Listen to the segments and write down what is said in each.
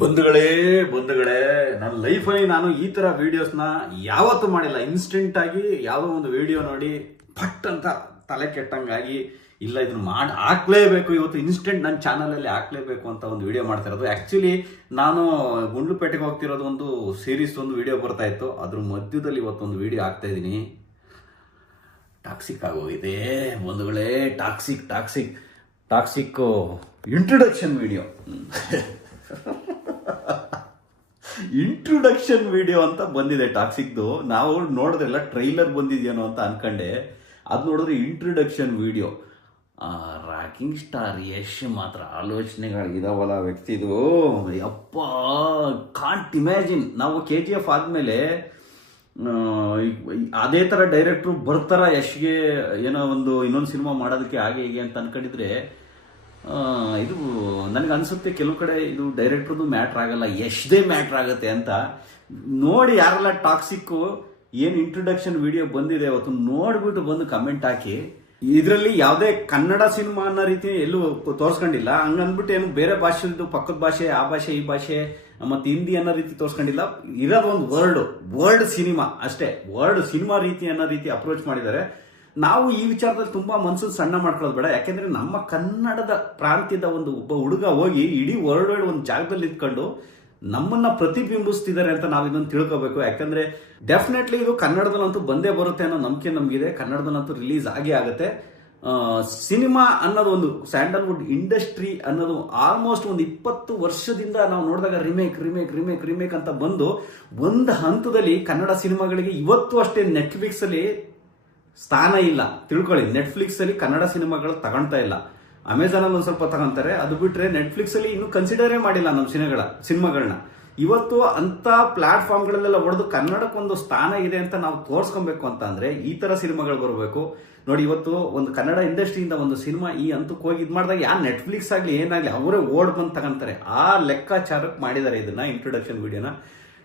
ಬಂಧುಗಳೇ ಬಂಧುಗಳೇ, ನನ್ನ ಲೈಫಲ್ಲಿ ನಾನು ಈ ತರ ವಿಡಿಯೋಸ್ನ ಯಾವತ್ತೂ ಮಾಡಿಲ್ಲ. ಇನ್ಸ್ಟೆಂಟ್ ಆಗಿ ಯಾವುದೋ ಒಂದು ವಿಡಿಯೋ ನೋಡಿ ಪಟ್ ಅಂತ ತಲೆ ಕೆಟ್ಟಂಗಾಗಿ ಇಲ್ಲ ಇದನ್ನ ಮಾಡಿ ಹಾಕ್ಲೇಬೇಕು, ಇವತ್ತು ಇನ್ಸ್ಟೆಂಟ್ ನನ್ನ ಚಾನಲಲ್ಲಿ ಹಾಕ್ಲೇಬೇಕು ಅಂತ ಒಂದು ವಿಡಿಯೋ ಮಾಡ್ತಾ ಇರೋದು. ಆ್ಯಕ್ಚುಲಿ ನಾನು ಗುಂಡ್ಲುಪೇಟೆಗೆ ಹೋಗ್ತಿರೋದು ಒಂದು ಸೀರೀಸ್ ಒಂದು ವಿಡಿಯೋ ಬರ್ತಾ ಇತ್ತು, ಅದ್ರ ಮಧ್ಯದಲ್ಲಿ ಇವತ್ತೊಂದು ವಿಡಿಯೋ ಹಾಕ್ತಾ ಇದ್ದೀನಿ. ಟಾಕ್ಸಿಕ್ ಆಗೋಗಿದೆ ಬಂಧುಗಳೇ, toxic toxic toxic introduction video introduction video ಅಂತ ಬಂದಿದೆ ಟಾಕ್ಸಿಕ್ದು. ನಾವು ನೋಡಿದ್ರೆಲ್ಲ ಟ್ರೈಲರ್ ಬಂದಿದೆಯೇನೋ ಅಂತ ಅನ್ಕೊಂಡೆ, ಅದು ನೋಡಿದ್ರೆ introduction video. Rocking star Yash ಮಾತ್ರ ಆಲೋಚನೆಗಳಿದಾವಲ್ಲ ವ್ಯಕ್ತಿದು, ಯಪ್ಪ ಕಾಂಟ್ ಇಮ್ಯಾಜಿನ್. ನಾವು KGF ಆದ್ಮೇಲೆ ಅದೇ ಥರ ಡೈರೆಕ್ಟ್ರು ಬರ್ತಾರ ಯಶ್ಗೆ ಏನೋ ಇನ್ನೊಂದು ಸಿನಿಮಾ ಮಾಡೋದಕ್ಕೆ ಹಾಗೆ ಹೀಗೆ ಅಂತ ಅನ್ಕೊಂಡಿದ್ರೆ, ಇದು ನನಗೆ ಅನ್ಸುತ್ತೆ ಕೆಲವು ಕಡೆ ಇದು ಡೈರೆಕ್ಟ್ರದ್ದು ಮ್ಯಾಟ್ರ್ ಆಗಲ್ಲ, ಯಶ್ದೇ ಮ್ಯಾಟ್ರ್ ಆಗುತ್ತೆ ಅಂತ. ನೋಡಿ ಯಾರೆಲ್ಲ ಟಾಕ್ಸಿಕ್ಕು ಏನು ಇಂಟ್ರೊಡಕ್ಷನ್ ವಿಡಿಯೋ ಬಂದಿದೆ ಅವತ್ತು ನೋಡ್ಬಿಟ್ಟು ಬಂದು ಕಮೆಂಟ್ ಹಾಕಿ. ಇದರಲ್ಲಿ ಯಾವುದೇ ಕನ್ನಡ ಸಿನಿಮಾ ಅನ್ನೋ ರೀತಿ ಎಲ್ಲೂ ತೋರಿಸ್ಕೊಂಡಿಲ್ಲ. ಹಂಗನ್ಬಿಟ್ಟು ಏನು ಬೇರೆ ಭಾಷೆದು ಪಕ್ಕದ ಭಾಷೆ ಆ ಭಾಷೆ ಈ ಭಾಷೆ ಮತ್ತೆ ಹಿಂದಿ ಅನ್ನೋ ರೀತಿ ತೋರಿಸ್ಕೊಂಡಿಲ್ಲ. ಇರೋದು ಒಂದು ವರ್ಲ್ಡ್ ಸಿನಿಮಾ ಅಷ್ಟೇ, ವರ್ಲ್ಡ್ ಸಿನಿಮಾ ರೀತಿ ಅನ್ನೋ ರೀತಿ ಅಪ್ರೋಚ್ ಮಾಡಿದ್ದಾರೆ. ನಾವು ಈ ವಿಚಾರದಲ್ಲಿ ತುಂಬಾ ಮನಸ್ಸನ್ನು ಸಣ್ಣ ಮಾಡ್ಕೊಳ್ಳೋದು ಬೇಡ, ಯಾಕೆಂದ್ರೆ ನಮ್ಮ ಕನ್ನಡದ ಪ್ರಾಂತ್ಯದ ಒಬ್ಬ ಹುಡುಗ ಹೋಗಿ ಇಡೀ ವರ್ಲ್ಡ್ ಒಂದು ಜಾಗದಲ್ಲಿ ಇದ್ಕೊಂಡು ನಮ್ಮನ್ನ ಪ್ರತಿಬಿಂಬಿಸ್ತಿದ್ದಾರೆ ಅಂತ ನಾವು ಇದನ್ನು ತಿಳ್ಕೋಬೇಕು. ಯಾಕಂದ್ರೆ ಡೆಫಿನೆಟ್ಲಿ ಇದು ಕನ್ನಡದಲ್ಲಂತೂ ಬಂದೇ ಬರುತ್ತೆ ಅನ್ನೋ ನಂಬಿಕೆ ನಮಗಿದೆ, ಕನ್ನಡದಲ್ಲಂತೂ ರಿಲೀಸ್ ಆಗುತ್ತೆ. ಸಿನಿಮಾ ಅನ್ನೋದು ಒಂದು ಸ್ಯಾಂಡಲ್ವುಡ್ ಇಂಡಸ್ಟ್ರಿ ಅನ್ನೋದು ಆಲ್ಮೋಸ್ಟ್ ಒಂದು 20 ವರ್ಷದಿಂದ ನಾವು ನೋಡಿದಾಗ ರಿಮೇಕ್ ರಿಮೇಕ್ ರಿಮೇಕ್ ರಿಮೇಕ್ ಅಂತ ಬಂದು ಒಂದು ಹಂತದಲ್ಲಿ ಕನ್ನಡ ಸಿನಿಮಾಗಳಿಗೆ ಇವತ್ತು ಅಷ್ಟೇ ನೆಟ್ಫ್ಲಿಕ್ಸ್ ಅಲ್ಲಿ ಸ್ಥಾನ ಇಲ್ಲ. ತಿಳ್ಕೊಳ್ಳಿ, ನೆಟ್ಫ್ಲಿಕ್ಸ್ ಅಲ್ಲಿ ಕನ್ನಡ ಸಿನಿಮಾಗಳು ತಗೊಳ್ತಾ ಇಲ್ಲ. ಅಮೆಝಾನ್ ಅಲ್ಲಿ ಒಂದು ಸ್ವಲ್ಪ ತಗೊಂತಾರೆ, ಅದು ಬಿಟ್ರೆ ನೆಟ್ಫ್ಲಿಕ್ಸ್ ಅಲ್ಲಿ ಇನ್ನೂ ಕನ್ಸಿಡರೇ ಮಾಡಿಲ್ಲ ನಮ್ಮ ಸಿನಿಮಾಗಳನ್ನ. ಇವತ್ತು ಅಂತ ಪ್ಲಾಟ್ಫಾರ್ಮ್ಗಳಲ್ಲೆಲ್ಲ ಹೊಡೆದು ಕನ್ನಡಕ್ಕೊಂದು ಸ್ಥಾನ ಇದೆ ಅಂತ ನಾವು ತೋರಿಸ್ಕೊಬೇಕು ಅಂತ ಅಂದ್ರೆ ಈ ತರ ಸಿನಿಮಾಗಳು ಬರಬೇಕು. ನೋಡಿ, ಇವತ್ತು ಒಂದು ಕನ್ನಡ ಇಂಡಸ್ಟ್ರಿಯಿಂದ ಒಂದು ಸಿನಿಮಾ ಈ ಹಂತಕ್ಕೆ ಹೋಗಿ ಇದು ಮಾಡಿದಾಗ ಯಾರು ನೆಟ್ಫ್ಲಿಕ್ಸ್ ಆಗಲಿ ಏನಾಗಲಿ ಅವರೇ ಓಡ್ ಬಂದು ತಗೊಂತಾರೆ. ಆ ಲೆಕ್ಕಾಚಾರಕ್ಕೆ ಮಾಡಿದ್ದಾರೆ ಇದನ್ನ ಇಂಟ್ರೊಡಕ್ಷನ್ ವಿಡಿಯೋನ.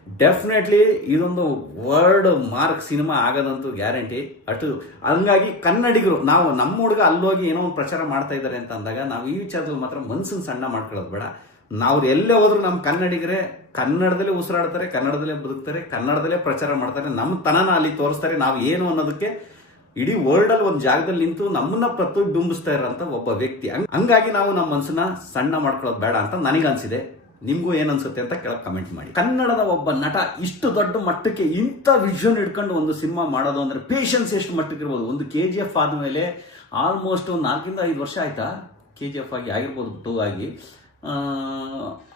ಡೆಫಿನೆಟ್ಲಿ ಇದೊಂದು ವರ್ಲ್ಡ್ ಮಾರ್ಕ್ ಸಿನಿಮಾ ಆಗೋದಂತೂ ಗ್ಯಾರಂಟಿ. ಅಷ್ಟು ಹಂಗಾಗಿ ಕನ್ನಡಿಗರು ನಾವು ನಮ್ಮ ಹುಡುಗ ಅಲ್ಲೋಗಿ ಏನೋ ಒಂದು ಪ್ರಚಾರ ಮಾಡ್ತಾ ಇದ್ದಾರೆ ಅಂತ ಅಂದಾಗ ನಾವು ಈ ವಿಚಾರದಲ್ಲಿ ಮಾತ್ರ ಮನಸ್ಸನ್ನು ಸಣ್ಣ ಮಾಡ್ಕೊಳ್ಳೋದು ಬೇಡ. ನಾವು ಎಲ್ಲೇ ಹೋದ್ರು ನಮ್ಮ ಕನ್ನಡಿಗರೇ ಕನ್ನಡದಲ್ಲೇ ಉಸಿರಾಡ್ತಾರೆ, ಕನ್ನಡದಲ್ಲೇ ಬದುಕ್ತಾರೆ, ಕನ್ನಡದಲ್ಲೇ ಪ್ರಚಾರ ಮಾಡ್ತಾರೆ, ನಮ್ಮ ತನನ ಅಲ್ಲಿ ತೋರಿಸ್ತಾರೆ. ನಾವು ಏನು ಅನ್ನೋದಕ್ಕೆ ಇಡೀ ವರ್ಲ್ಡ್ ಅಲ್ಲಿ ಒಂದು ಜಾಗದಲ್ಲಿ ನಿಂತು ನಮ್ಮನ್ನ ಪ್ರತಿಬಿಂಬಿಸ್ತಾ ಇರೋಂಥ ಒಬ್ಬ ವ್ಯಕ್ತಿ. ಹಂಗಾಗಿ ನಾವು ನಮ್ಮ ಮನಸ್ಸನ್ನ ಸಣ್ಣ ಮಾಡ್ಕೊಳ್ಳೋದು ಬೇಡ ಅಂತ ನನಗನ್ಸಿದೆ. ನಿಮ್ಗೂ ಏನ್ ಅನ್ಸುತ್ತೆ ಅಂತ ಕೆಳಗೆ ಕಮೆಂಟ್ ಮಾಡಿ. ಕನ್ನಡದ ಒಬ್ಬ ನಟ ಇಷ್ಟು ದೊಡ್ಡ ಮಟ್ಟಕ್ಕೆ ಇಂಥ ವಿಷನ್ ಇಟ್ಕೊಂಡು ಒಂದು ಸಿನಿಮಾ ಮಾಡೋದು ಅಂದ್ರೆ ಪೇಷನ್ಸ್ ಎಷ್ಟು ಮಟ್ಟಕ್ಕೆ ಇರ್ಬೋದು. ಒಂದು KGF ಆದ್ಮೇಲೆ ಆಲ್ಮೋಸ್ಟ್ ಒಂದು 4 ರಿಂದ 5 ವರ್ಷ ಆಯ್ತಾ KGF ಆಗಿ ಆಗಿರ್ಬೋದು, 2 ಆಗಿ.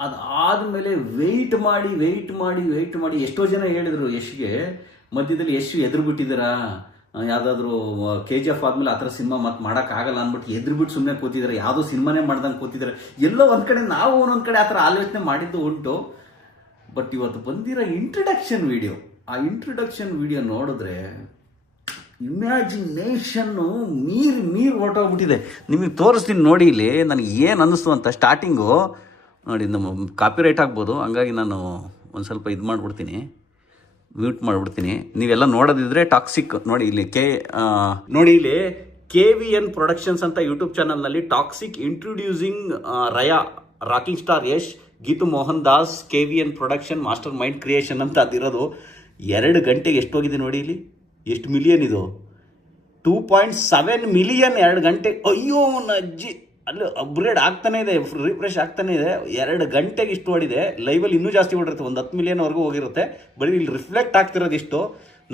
ಅದಾದ್ಮೇಲೆ ವೆಯ್ಟ್ ಮಾಡಿ ಎಷ್ಟೋ ಜನ ಹೇಳಿದ್ರು ಯಶ್ಗೆ ಮಧ್ಯದಲ್ಲಿ ಯಶ್ ಎದುರು ಬಿಟ್ಟಿದ್ದೀರಾ, ಯಾವ್ದಾದ್ರು KGF ಆದ್ಮೇಲೆ ಆ ಥರ ಸಿನಿಮಾ ಮತ್ತೆ ಮಾಡೋಕ್ಕಾಗಲ್ಲ ಅಂದ್ಬಿಟ್ಟು ಎದುರು ಬಿಟ್ಟು ಸುಮ್ಮನೆ ಕೂತಿದ್ದಾರೆ, ಯಾವುದೋ ಸಿನಿಮಾನೇ ಮಾಡ್ದಂಗೆ ಕೂತಿದ್ದಾರೆ. ಎಲ್ಲೋ ಒಂದ್ ಕಡೆ ನಾವು ಒಂದೊಂದ್ ಕಡೆ ಆ ಥರ ಆಲೋಚನೆ ಮಾಡಿದ್ದು ಉಂಟು. ಬಟ್ ಇವತ್ತು ಬಂದಿರೋ ಇಂಟ್ರೊಡಕ್ಷನ್ ವಿಡಿಯೋ, ಆ ಇಂಟ್ರೊಡಕ್ಷನ್ ವಿಡಿಯೋ ನೋಡಿದ್ರೆ ಇಮ್ಯಾಜಿನೇಷನ್ನು ಮೀರ್ ಹೊರಟೋಗ್ಬಿಟ್ಟಿದೆ. ನಿಮಗೆ ತೋರಿಸ್ತೀನಿ ನೋಡಿ. ಇಲ್ಲಿ ನನಗೆ ಏನು ಅನ್ನಿಸ್ತು ಅಂತ ಸ್ಟಾರ್ಟಿಂಗು ನೋಡಿ, ನಮ್ಮ ಕಾಪಿರೈಟ್ ಆಗ್ಬೋದು, ಹಂಗಾಗಿ ನಾನು ಒಂದು ಸ್ವಲ್ಪ ಇದು ಮಾಡಿಬಿಡ್ತೀನಿ, ಮ್ಯೂಟ್ ಮಾಡಿಬಿಡ್ತೀನಿ. ನೀವೆಲ್ಲ ನೋಡೋದಿದ್ರೆ ಟಾಕ್ಸಿಕ್ ನೋಡಿ ಇಲ್ಲಿ ಇಲ್ಲಿ KVN ಪ್ರೊಡಕ್ಷನ್ಸ್ ಅಂತ ಯೂಟ್ಯೂಬ್ ಚಾನಲ್ನಲ್ಲಿ Toxic introducing Raya, rocking star Yash, Geetu Mohan Das, KVN production, master mind creation ಅಂತ ಅದಿರೋದು. 2 ಗಂಟೆಗೆ ಎಷ್ಟು ಹೋಗಿದೆ ನೋಡಿ, ಇಲ್ಲಿ ಎಷ್ಟು ಮಿಲಿಯನ್ ಇದು, 2.7 ಮಿಲಿಯನ್ 2 ಗಂಟೆ. ಅಯ್ಯೋ ನಜ್ಜಿ, ಅಲ್ಲಿ ಅಪ್ಗ್ರೇಡ್ ಆಗ್ತಾನೆ ಇದೆ, ರಿಫ್ರೆಶ್ ಆಗ್ತಾನೆ ಇದೆ. 2 ಗಂಟೆಗೆ ಇಷ್ಟು ಓಡಿದೆ. ಲೈವಲ್ಲಿ ಇನ್ನೂ ಜಾಸ್ತಿ ಓಡಿರುತ್ತೆ, ಒಂದು 10 ಮಿಲಿಯನ್ ವರೆಗೂ ಹೋಗಿರುತ್ತೆ. ಬರೀ ಇಲ್ಲಿ ರಿಫ್ಲೆಕ್ಟ್ ಆಗ್ತಿರೋದು ಇಷ್ಟು.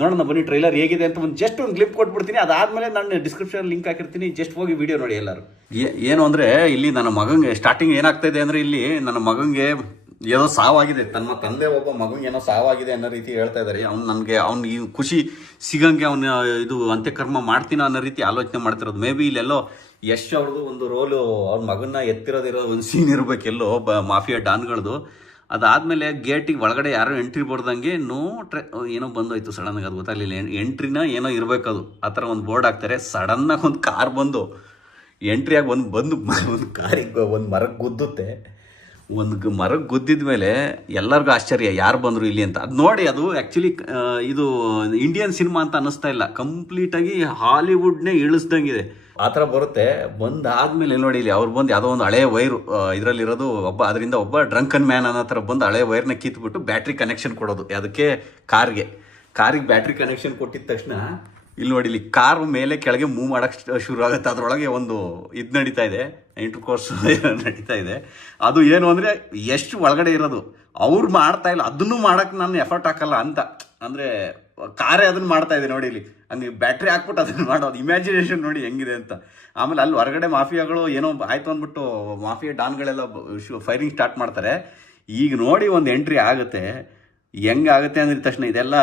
ನೋಡೋಣ ಬನ್ನಿ ಟ್ರೈಲರ್ ಹೇಗಿದೆ ಅಂತ ಜಸ್ಟ್ ಒಂದು ಕ್ಲಿಪ್ ಕೊಟ್ಬಿಡ್ತೀನಿ. ಅದಾದ್ಮೇಲೆ ನಾನು ಡಿಸ್ಕ್ರಿಪ್ಷನ್ ಲಿಂಕ್ ಹಾಕಿರ್ತೀನಿ, ಜಸ್ಟ್ ಹೋಗಿ ವಿಡಿಯೋ ನೋಡಿ ಎಲ್ಲರೂ. ಏನು ಅಂದ್ರೆ ಇಲ್ಲಿ ನನ್ನ ಮಗಂಗೆ ಸ್ಟಾರ್ಟಿಂಗ್ ಏನಾಗ್ತಾ ಇದೆ ಅಂದ್ರೆ, ಇಲ್ಲಿ ನನ್ನ ಮಗಂಗೆ ಏನೋ ಸಾವಾಗಿದೆ, ತನ್ನ ತಂದೆ ಒಬ್ಬ ಮಗಂಗೆ ಏನೋ ಸಾವಾಗಿದೆ ಅನ್ನೋ ರೀತಿ ಹೇಳ್ತಾ ಇದ್ದಾರೆ. ಅವ್ನು ಈ ಖುಷಿ ಸಿಗಂಗೆ ಅವನು ಇದು ಅಂತ್ಯಕರ್ಮ ಮಾಡ್ತೀನ ಅನ್ನೋ ರೀತಿ ಆಲೋಚನೆ ಮಾಡ್ತಿರೋದು. ಮೇ ಬಿ ಇಲ್ಲೆಲ್ಲೋ ಯಶ್ ಅವ್ರದ್ದು ಒಂದು ರೋಲು, ಅವ್ರ ಮಗನ್ನ ಎತ್ತಿರೋದಿರೋ ಒಂದು ಸೀನ್ ಇರಬೇಕೆಲ್ಲೋ ಮಾಫಿಯಾ ಡಾನ್ಗಳದು. ಅದಾದ್ಮೇಲೆ ಗೇಟಿಗೆ ಒಳಗಡೆ ಯಾರೋ ಎಂಟ್ರಿ ಬರ್ದಂಗೆ ಏನೋ ಬಂದೋಯ್ತು ಸಡನ್ನಾಗಿ, ಅದು ಗೊತ್ತಾಗಲಿಲ್ಲ. ಎಂಟ್ರಿನ ಏನೋ ಇರಬೇಕದು, ಆ ಥರ ಒಂದು ಬೋರ್ಡ್ ಹಾಕ್ತಾರೆ. ಸಡನ್ನಾಗಿ ಒಂದು ಕಾರ್ ಬಂದು ಎಂಟ್ರಿಯಾಗಿ ಒಂದು ಕಾರಿಗೆ ಒಂದು ಮರಕ್ಕೆ ಗುದ್ದುತ್ತೆ. ಒಂದು ಮರಕ್ಕೆ ಗುದ್ದಿದ ಮೇಲೆ ಎಲ್ಲರಿಗೂ ಆಶ್ಚರ್ಯ, ಯಾರು ಬಂದರು ಇಲ್ಲಿ ಅಂತ. ಅದು ನೋಡಿ, ಅದು ಆ್ಯಕ್ಚುಲಿ ಇದು ಇಂಡಿಯನ್ ಸಿನಿಮಾ ಅಂತ ಅನ್ನಿಸ್ತಾ ಇಲ್ಲ, ಕಂಪ್ಲೀಟಾಗಿ ಹಾಲಿವುಡ್ನೇ ಇಳಿಸ್ದಂಗಿದೆ. ಆ ಥರ ಬರುತ್ತೆ. ಬಂದಾದ್ಮೇಲೆ ನೋಡಿ ಇಲ್ಲಿ ಅವ್ರು ಬಂದು ಯಾವುದೋ ಒಂದು ಹಳೆ ವೈರು ಇದರಲ್ಲಿರೋದು ಅದರಿಂದ ಒಬ್ಬ ಡ್ರಂಕನ್ ಮ್ಯಾನ್ ಅನ್ನೋ ಥರ ಬಂದು ಹಳೆ ವೈರ್ನ ಕಿತ್ಬಿಟ್ಟು ಬ್ಯಾಟ್ರಿ ಕನೆಕ್ಷನ್ ಕೊಡೋದು. ಅದಕ್ಕೆ ಕಾರಿಗೆ ಬ್ಯಾಟ್ರಿ ಕನೆಕ್ಷನ್ ಕೊಟ್ಟಿದ ತಕ್ಷಣ ಇಲ್ಲಿ ನೋಡಿ ಇಲ್ಲಿ ಕಾರ್ ಮೇಲೆ ಕೆಳಗೆ ಮೂವ್ ಮಾಡೋಕ್ಕೆ ಶುರು ಆಗುತ್ತೆ. ಅದರೊಳಗೆ ಒಂದು ಇದು ನಡೀತಾ ಇದೆ, ಇಂಟರ್ ಕೋರ್ಸ್ ನಡೀತಾ ಇದೆ. ಅದು ಏನು ಅಂದರೆ ಎಷ್ಟು ಒಳಗಡೆ ಇರೋದು ಅವ್ರು ಮಾಡ್ತಾ ಇಲ್ಲ, ಅದನ್ನು ಮಾಡೋಕ್ಕೆ ನಾನು ಎಫರ್ಟ್ ಹಾಕಲ್ಲ ಅಂತ. ಅಂದರೆ ಕಾರೇ ಅದನ್ನು ಮಾಡ್ತಾ ಇದೆ ನೋಡಿ ಇಲ್ಲಿ, ಹಂಗೆ ಬ್ಯಾಟ್ರಿ ಹಾಕ್ಬಿಟ್ಟು ಅದನ್ನು ಮಾಡೋದು. ಇಮ್ಯಾಜಿನೇಷನ್ ನೋಡಿ ಹೆಂಗಿದೆ ಅಂತ. ಆಮೇಲೆ ಅಲ್ಲಿ ಹೊರಗಡೆ ಮಾಫಿಯಾಗಳು ಏನೋ ಆಯಿತು ಅಂದ್ಬಿಟ್ಟು ಮಾಫಿಯಾ ಡಾನ್ಗಳೆಲ್ಲ ಫೈರಿಂಗ್ ಸ್ಟಾರ್ಟ್ ಮಾಡ್ತಾರೆ. ಈಗ ನೋಡಿ ಒಂದು ಎಂಟ್ರಿ ಆಗುತ್ತೆ. ಹೆಂಗಾಗುತ್ತೆ ಅಂದಿದ ತಕ್ಷಣ ಇದೆಲ್ಲ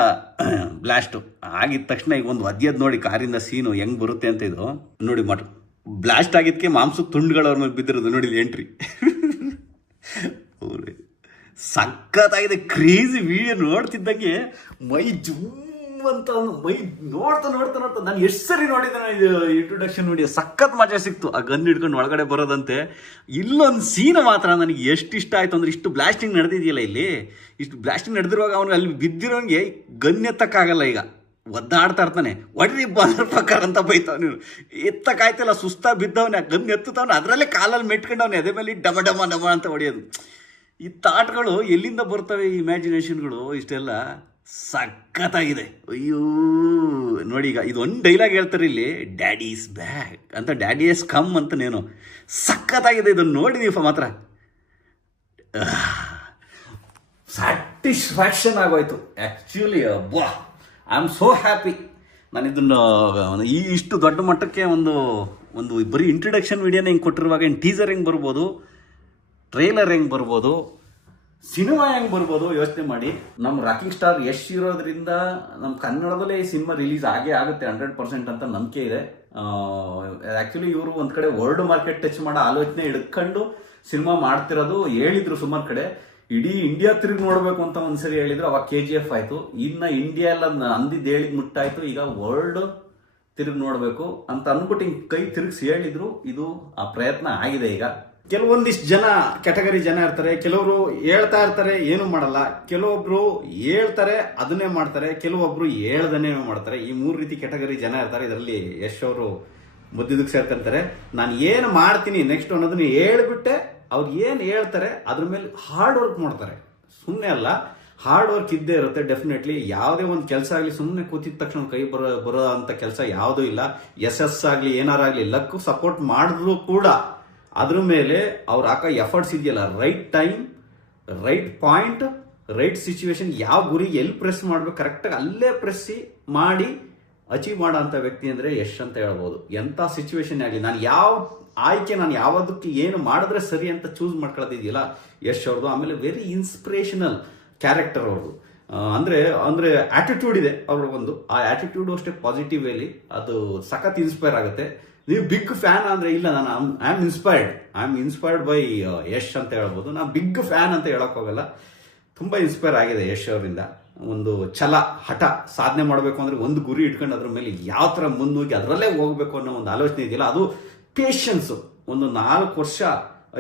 ಬ್ಲಾಸ್ಟು ಆಗಿದ ತಕ್ಷಣ ಈಗ ಒಂದು ಒದ್ಯದ್ ನೋಡಿ ಕಾರಿಂದ ಸೀನು ಹೆಂಗೆ ಬರುತ್ತೆ ಅಂತ. ಇದು ನೋಡಿ ಬ್ಲಾಸ್ಟ್ ಆಗಿದ್ದಕ್ಕೆ ಮಾಂಸ ತುಂಡುಗಳು ಅವ್ರ ಮೇಲೆ ಬಿದ್ದಿರೋದು ನೋಡಿ ಎಂಟ್ರಿ. ಸಖತ್ತಾಗಿದೆ, ಕ್ರೇಜಿ ವಿಡಿಯೋ. ನೋಡ್ತಿದ್ದಂಗೆ ಮೈ ಜೂಮ್ ಅಂತ ಮೈ ನೋಡ್ತಾ ನಾನು ಎಷ್ಟು ಸರಿ ನೋಡಿದ್ದೆ ಇದು ಇಂಟ್ರೊಡಕ್ಷನ್ ವಿಡಿಯೋ. ಸಖತ್ ಮಜಾ ಸಿಕ್ತು. ಆ ಗನ್ ಹಿಡ್ಕೊಂಡು ಒಳಗಡೆ ಬರೋದಂತೆ. ಇಲ್ಲೊಂದು ಸೀನ್ ಮಾತ್ರ ನನಗೆ ಎಷ್ಟು ಇಷ್ಟ ಆಯ್ತು ಅಂದ್ರೆ, ಇಷ್ಟು ಬ್ಲಾಸ್ಟಿಂಗ್ ನಡೆದಿದೆಯಲ್ಲ ಇಲ್ಲಿ, ಇಷ್ಟು ಬ್ಲಾಸ್ಟಿಂಗ್ ನಡೆದಿರುವಾಗ ಅವನು ಅಲ್ಲಿ ಬಿದ್ದಿರೋಂಗೆ ಗನ್ ಎತ್ತಕ್ಕಾಗಲ್ಲ. ಈಗ ಒದ್ದಾಡ್ತಾ ಇರ್ತಾನೆ, ಒಡ್ರಿ ಬಾದರ್ ಪ್ರಕಾರ ಅಂತ ಬೈತಾವ. ನೀನು ಎತ್ತಕ್ಕಾಯ್ತಲ್ಲ, ಸುಸ್ತಾ ಬಿದ್ದವನೇ, ಗನ್ ಎತ್ತುತ್ತವನೆ, ಅದರಲ್ಲೇ ಕಾಲಲ್ಲಿ ಮೆಟ್ಕೊಂಡವನೆ, ಅದೇ ಮೇಲೆ ಡಮ ಡಮ ಡಮ ಅಂತ ಹೊಡೆಯೋದು. ಈ ಥಾಟ್ಗಳು ಎಲ್ಲಿಂದ ಬರ್ತವೆ, ಈ ಇಮ್ಯಾಜಿನೇಷನ್ಗಳು ಇಷ್ಟೆಲ್ಲ ಸಖತ್ತಾಗಿದೆ. ಅಯ್ಯೋ ನೋಡಿ, ಈಗ ಇದು ಒಂದು ಡೈಲಾಗ್ ಹೇಳ್ತಾರೆ ಇಲ್ಲಿ, ಡ್ಯಾಡಿ ಈಸ್ ಬ್ಯಾಕ್ ಅಂತ, ಡ್ಯಾಡಿ ಈಸ್ ಕಮ್ ಅಂತನೇನು. ಸಖತ್ತಾಗಿದೆ, ಇದನ್ನು ನೋಡಿದೀವಿ ಮಾತ್ರ ಸ್ಯಾಟಿಸ್ಫ್ಯಾಕ್ಷನ್ ಆಗೋಯ್ತು ಆ್ಯಕ್ಚುಲಿ. ಅಬ್ಬಾ, ಐ ಆಮ್ ಸೋ ಹ್ಯಾಪಿ. ನಾನು ಇದನ್ನು ಇಷ್ಟು ದೊಡ್ಡ ಮಟ್ಟಕ್ಕೆ ಒಂದು ಬರೀ ಇಂಟ್ರಡಕ್ಷನ್ ವಿಡಿಯೋನ ಹಿಂಗೆ ಕೊಟ್ಟಿರುವಾಗ ಇನ್ನು ಟೀಸರ್ ಹೆಂಗೆ ಬರ್ಬೋದು, ಟ್ರೈಲರ್ ಹೆಂಗೆ ಬರ್ಬೋದು, ಸಿನಿಮಾ ಹೆಂಗೆ ಬರ್ಬೋದು ಯೋಚನೆ ಮಾಡಿ. ನಮ್ಮ ರಾಕಿಂಗ್ ಸ್ಟಾರ್ ಯಶ್ ಇರೋದ್ರಿಂದ ನಮ್ಮ ಕನ್ನಡದಲ್ಲೇ ಈ ಸಿನಿಮಾ ರಿಲೀಸ್ ಆಗುತ್ತೆ 100% ಅಂತ ನಂಬಿಕೆ ಇದೆ. ಆ್ಯಕ್ಚುಲಿ ಇವರು ಒಂದು ಕಡೆ ವರ್ಲ್ಡ್ ಮಾರ್ಕೆಟ್ ಟಚ್ ಮಾಡೋ ಆಲೋಚನೆ ಹಿಡ್ಕೊಂಡು ಸಿನಿಮಾ ಮಾಡ್ತಿರೋದು. ಹೇಳಿದ್ರು ಸುಮಾರು ಕಡೆ ಇಡೀ ಇಂಡಿಯಾ ತಿರುಗಿ ನೋಡಬೇಕು ಅಂತ ಒಂದ್ಸರಿ ಹೇಳಿದ್ರು, ಅವಾಗ KGF ಆಯಿತು. ಇನ್ನು ಇಂಡಿಯಾ ಎಲ್ಲ ಅಂದಿದ್ದು ಹೇಳಿದ್ ಮುಟ್ಟಾಯಿತು, ಈಗ ವರ್ಲ್ಡ್ ತಿರುಗಿ ನೋಡಬೇಕು ಅಂತ ಅಂದ್ಬಿಟ್ಟು ಹಿಂಗೆ ಕೈ ತಿರುಗಿಸಿ ಹೇಳಿದ್ರು. ಇದು ಆ ಪ್ರಯತ್ನ ಆಗಿದೆ. ಈಗ ಕೆಲವೊಂದಿಷ್ಟು ಕ್ಯಾಟಗರಿ ಜನ ಇರ್ತಾರೆ, ಕೆಲವರು ಹೇಳ್ತಾ ಇರ್ತಾರೆ ಏನು ಮಾಡಲ್ಲ, ಕೆಲವೊಬ್ರು ಹೇಳ್ತಾರೆ ಅದನ್ನೇ ಮಾಡ್ತಾರೆ, ಕೆಲವೊಬ್ರು ಹೇಳ್ದನ್ನೇ ಮಾಡ್ತಾರೆ. ಈ 3 ರೀತಿ ಕ್ಯಾಟಗರಿ ಜನ ಇರ್ತಾರೆ. ಇದರಲ್ಲಿ ಯಶ್ ಅವರು ಮಧ್ಯದಕ್ಕೆ ಸೇರ್ಕೊಂತಾರೆ. ನಾನು ಏನು ಮಾಡ್ತೀನಿ ನೆಕ್ಸ್ಟ್ ಅನ್ನೋದನ್ನ ಹೇಳ್ಬಿಟ್ಟೆ ಅವ್ರು ಏನು ಹೇಳ್ತಾರೆ ಅದ್ರ ಮೇಲೆ ಹಾರ್ಡ್ ವರ್ಕ್ ಮಾಡ್ತಾರೆ. ಸುಮ್ಮನೆ ಅಲ್ಲ, ಹಾರ್ಡ್ ವರ್ಕ್ ಇದ್ದೇ ಇರುತ್ತೆ ಡೆಫಿನೆಟ್ಲಿ. ಯಾವುದೇ ಒಂದು ಕೆಲಸ ಆಗಲಿ ಸುಮ್ಮನೆ ಕೂತಿದ ತಕ್ಷಣ ಕೈ ಬರೋ ಅಂತ ಕೆಲಸ ಯಾವುದೂ ಇಲ್ಲ. ಎಸ್ ಆಗಲಿ ಏನಾರಾಗಲಿ ಲಕ್ಕು ಸಪೋರ್ಟ್ ಮಾಡಿದ್ರು ಕೂಡ ಅದ್ರ ಮೇಲೆ ಅವ್ರು ಹಾಕೋ ಎಫರ್ಟ್ಸ್ ಇದೆಯಲ್ಲ, right time, right point, right situation, ಯಾವ ಗುರಿ ಎಲ್ಲಿ ಪ್ರೆಸ್ ಮಾಡ್ಬೇಕು ಕರೆಕ್ಟಾಗಿ ಅಲ್ಲೇ ಪ್ರೆಸ್ಸಿ ಮಾಡಿ ಅಚೀವ್ ಮಾಡೋ ಅಂಥ ವ್ಯಕ್ತಿ ಅಂದರೆ ಯಶ್ ಅಂತ ಹೇಳ್ಬೋದು. ಎಂಥ ಸಿಚುವೇಶನ್ ಆಗಲಿ, ನಾನು ಯಾವ ಆಯ್ಕೆ, ನಾನು ಯಾವುದಕ್ಕೆ ಏನು ಮಾಡಿದ್ರೆ ಸರಿ ಅಂತ ಚೂಸ್ ಮಾಡ್ಕೊಳ್ಳೋದಿದೆಯಲ್ಲ ಯಶ್ ಅವ್ರದ್ದು. ಆಮೇಲೆ ವೆರಿ ಇನ್ಸ್ಪಿರೇಷನಲ್ ಕ್ಯಾರೆಕ್ಟರ್ ಅವ್ರದ್ದು. ಅಂದರೆ ಆಟಿಟ್ಯೂಡ್ ಇದೆ ಅವ್ರಿಗೊಂದು. ಆ ಆಟಿಟ್ಯೂಡು ಅಷ್ಟೇ ಪಾಸಿಟಿವ್ ವೇಲಿ, ಅದು ಸಖತ್ ಇನ್ಸ್ಪೈರ್ ಆಗುತ್ತೆ. ನೀವು ಬಿಗ್ ಫ್ಯಾನ್ ಅಂದರೆ ಇಲ್ಲ, ನಾನು I am inspired by Yash ಅಂತ ಹೇಳ್ಬೋದು. ನಾನು ಬಿಗ್ ಫ್ಯಾನ್ ಅಂತ ಹೇಳಕ್ ಹೋಗಲ್ಲ, ತುಂಬ ಇನ್ಸ್ಪೈರ್ ಆಗಿದೆ ಯಶ್ ಅವರಿಂದ. ಒಂದು ಛಲ, ಹಠ, ಸಾಧನೆ ಮಾಡಬೇಕು ಅಂದರೆ ಒಂದು ಗುರಿ ಇಟ್ಕೊಂಡು ಅದ್ರ ಮೇಲೆ ಯಾವ ಥರ ಮುನ್ನೋಗಿ ಅದರಲ್ಲೇ ಹೋಗ್ಬೇಕು ಅನ್ನೋ ಒಂದು ಆಲೋಚನೆ ಇದೆಯಲ್ಲ, ಅದು ಪೇಷನ್ಸು. ಒಂದು 4 ವರ್ಷ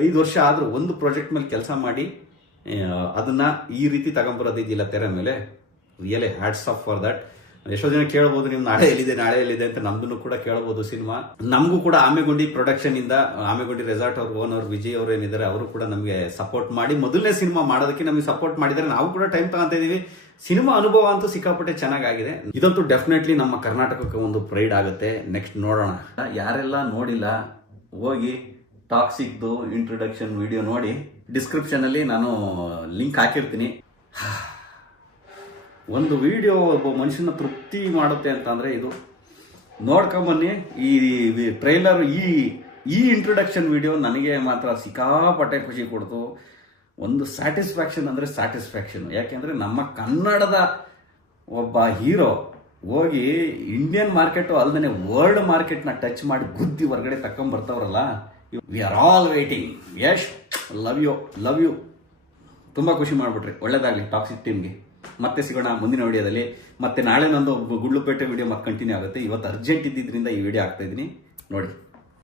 5 ವರ್ಷ ಆದರೂ ಒಂದು ಪ್ರಾಜೆಕ್ಟ್ ಮೇಲೆ ಕೆಲಸ ಮಾಡಿ ಅದನ್ನ ಈ ರೀತಿ ತಗೊಂಬರೋದಿದೆಯಲ್ಲ ತೆರೆ ಮೇಲೆ, really hats off for that. ಎಷ್ಟೋ ಜನ ಕೇಳ್ಬೋದು, ನೀವು ನಾಳೆ ಎಲ್ಲಿದೆ ಅಂತ. ನಮ್ದನ್ನು ಕೂಡ ಕೇಳ್ಬೋದು ಸಿನಿಮಾ. ನಮಗೂ ಕೂಡ ಆಮೆಗುಂಡಿ ಪ್ರೊಡಕ್ಷನ್ ಇಂದ, ಆಮೆಗುಂಡಿ ರೆಸಾರ್ಟ್ ಅವ್ರ ಓನರ್ ವಿಜಯ್ ಅವರು ಏನಿದ್ದಾರೆ ಅವರು ಕೂಡ ನಮಗೆ ಸಪೋರ್ಟ್ ಮಾಡಿ ಮೊದಲನೇ ಸಿನಿಮಾ ಮಾಡೋದಕ್ಕೆ ನಮಗೆ ಸಪೋರ್ಟ್ ಮಾಡಿದ್ದಾರೆ. ನಾವು ಕೂಡ ಟೈಮ್ ತಗೊಂತ ಇದೀವಿ. ಸಿನಿಮಾ ಅನುಭವ ಅಂತೂ ಸಿಕ್ಕಾಪಟ್ಟೆ ಚೆನ್ನಾಗಿದೆ. ಇದಂತೂ ಡೆಫಿನೆಟ್ಲಿ ನಮ್ಮ ಕರ್ನಾಟಕಕ್ಕೆ ಒಂದು ಪ್ರೈಡ್ ಆಗುತ್ತೆ. ನೆಕ್ಸ್ಟ್ ನೋಡೋಣ. ಯಾರೆಲ್ಲ ನೋಡಿಲ್ಲ ಹೋಗಿ ಟಾಕ್ಸಿಕ್ದು ಇಂಟ್ರೊಡಕ್ಷನ್ ವಿಡಿಯೋ ನೋಡಿ. ಡಿಸ್ಕ್ರಿಪ್ಷನ್ ಅಲ್ಲಿ ನಾನು ಲಿಂಕ್ ಹಾಕಿರ್ತೀನಿ. ಒಂದು ವಿಡಿಯೋ ಒಬ್ಬ ಮನುಷ್ಯನ ತೃಪ್ತಿ ಮಾಡುತ್ತೆ ಅಂತಂದರೆ ಇದು ನೋಡ್ಕೊಂಬನ್ನಿ. ಈ ಟ್ರೈಲರ್, ಈ ಇಂಟ್ರೊಡಕ್ಷನ್ ವಿಡಿಯೋ ನನಗೆ ಮಾತ್ರ ಸಿಕ್ಕಾಪಟ್ಟೆ ಖುಷಿ ಕೊಡ್ತು. ಒಂದು ಸ್ಯಾಟಿಸ್ಫ್ಯಾಕ್ಷನ್ ಅಂದರೆ ಸ್ಯಾಟಿಸ್ಫ್ಯಾಕ್ಷನ್. ಯಾಕೆಂದರೆ ನಮ್ಮ ಕನ್ನಡದ ಒಬ್ಬ ಹೀರೋ ಹೋಗಿ ಇಂಡಿಯನ್ ಮಾರ್ಕೆಟು ಅಲ್ಲದೆ ವರ್ಲ್ಡ್ ಮಾರ್ಕೆಟ್ನ ಟಚ್ ಮಾಡಿ ಗುದ್ದಿ ಹೊರಗಡೆ ತಕೊಂಬರ್ತಾವ್ರಲ್ಲ, we are all waiting. Yash, love you. ತುಂಬ ಖುಷಿ ಮಾಡಿಬಿಟ್ರಿ. ಒಳ್ಳೇದಾಗಲಿ ಟಾಕ್ಸಿಕ್ ಟೀಮ್ಗೆ. ಮತ್ತೆ ಸಿಗೋಣ ಮುಂದಿನ ವಿಡಿಯೋದಲ್ಲಿ. ಮತ್ತೆ ನಾಳೆ ನಂದು ಗುಡ್ಲುಪೇಟೆ ವಿಡಿಯೋ ಮತ್ತೆ ಕಂಟಿನ್ಯೂ ಆಗುತ್ತೆ. ಇವತ್ತು ಅರ್ಜೆಂಟ್ ಇದ್ದಿದ್ದರಿಂದ ಈ ವಿಡಿಯೋ ಆಗ್ತಾ ಇದ್ದೀನಿ ನೋಡಿ.